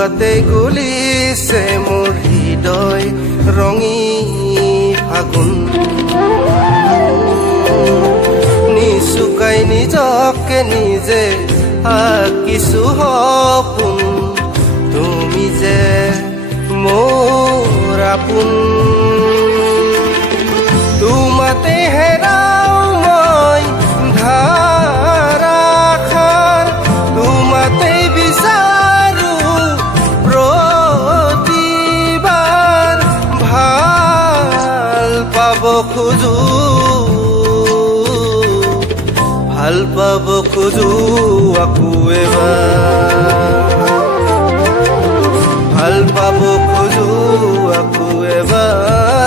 পুৱাতে গলিছে মোৰ হৃদয় ৰঙী ফাগুন নিচুকাই নিজকে নিজে আঁকিছো সপোন তুমি যে মোৰ আপোন তোমাতে হেৰাও মই ধাৰাখাৰ তোমাতে বিচাৰো প্ৰতিবাৰ ভাল পাব খোজো আকৌ এবাৰ ভাল পাব খোজো আকৌ এবাৰ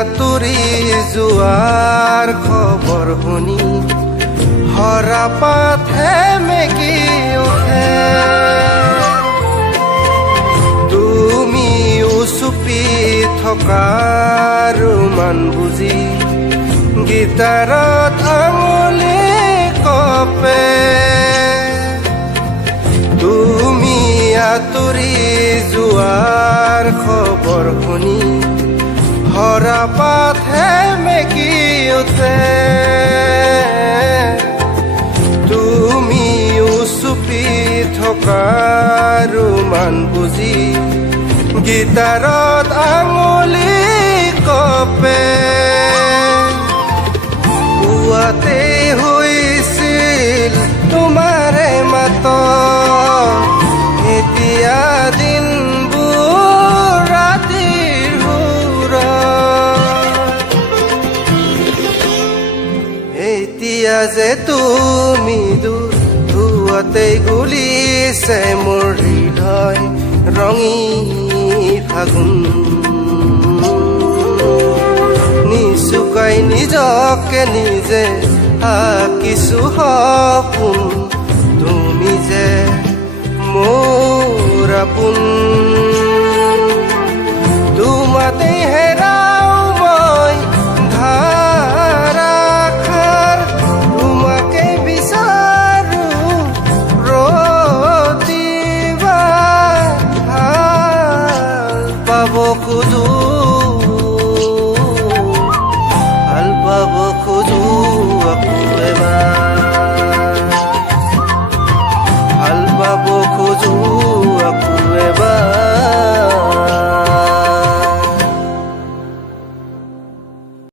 আঁতৰি যোৱাৰ খবৰ শুনি হৰাপাতহে মেকি উঠে তুমি উচুপি থকাৰ মান বুজি গীটাৰত আঙুলি কপে তুমি আঁতৰি যোৱাৰ খবৰ শুনি হৰাপাতহে মেকি উঠে তুমি উচুপি থকাৰ মান বুজি গীটাৰত আঙুলি কপে পুৱাতে হৈছিল তোমাৰে মাত এতিয়া দিনবোৰ ৰাতিৰ এতিয়া যে তুমি দূৰ ধুৱাতে গলিছে মোৰ হৃদয় ৰঙী ফাগুন নিচুকাই নিজকে নিজে আঁকিছো সপোন তুমি যে মোৰ আপোন তোমাতে